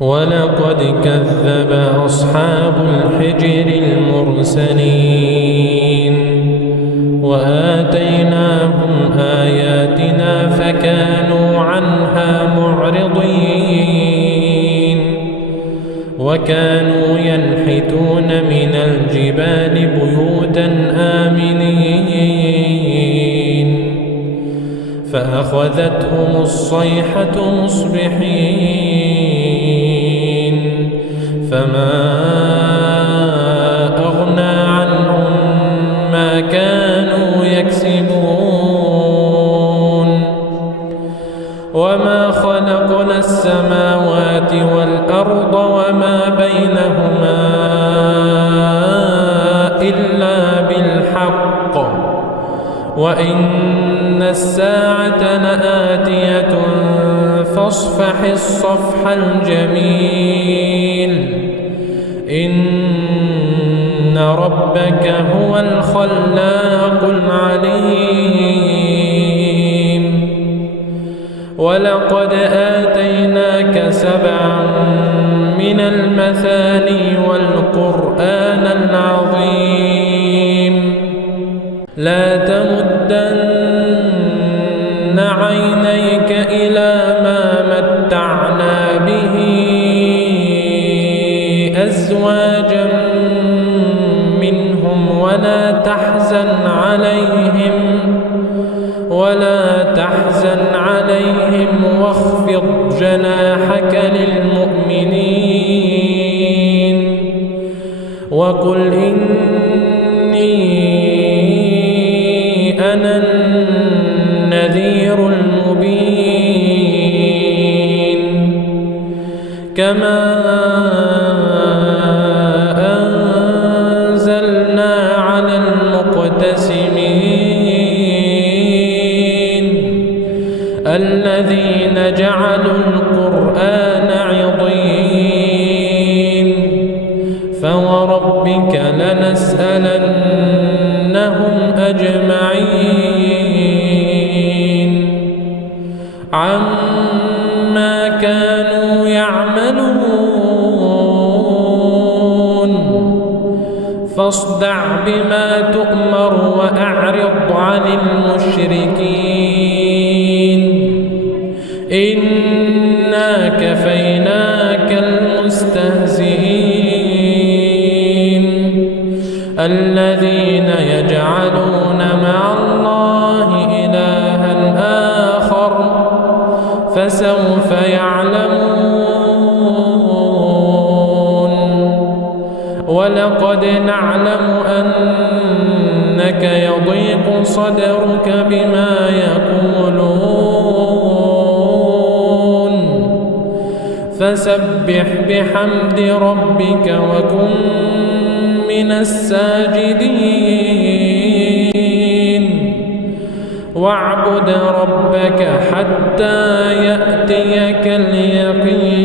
ولقد كذب أصحاب الحجر المرسلين وآتيناهم آياتنا فكانوا عنها معرضين وكانوا ينحتون من الجبال بيوتا آمنين فأخذتهم الصيحة مصبحين فما أغنى عنهم ما كانوا يكسبون وما خلقنا السماوات والأرض وما بينهما إلا بالحق وإن الساعة لآتية فاصفح الصفح الجميل إن ربك هو الخلاق العليم ولقد آتيناك 7 من المثاني والقرآن العظيم لا تمدن عينيك إلى ما متعنا به أزواجا منهم ولا تحزن عليهم واخفض جناحك للمؤمنين وقل إني أنا النذير المبين كما أنزلنا على المقتسمين الذين جعلوا القرآن عضين فوربك لنسألنهم أجمعين عما كانوا يعملون فاصدع بما تؤمر وأعرض عن المشركين إنا كفيناك المستهزئين الذين يجعلون مع الله إلها آخر فسوف يعلمون ولقد نعلم أنك يضيق صدرك بما يقولون فسبح بحمد ربك وكن من الساجدين واعبد ربك حتى يأتيك اليقين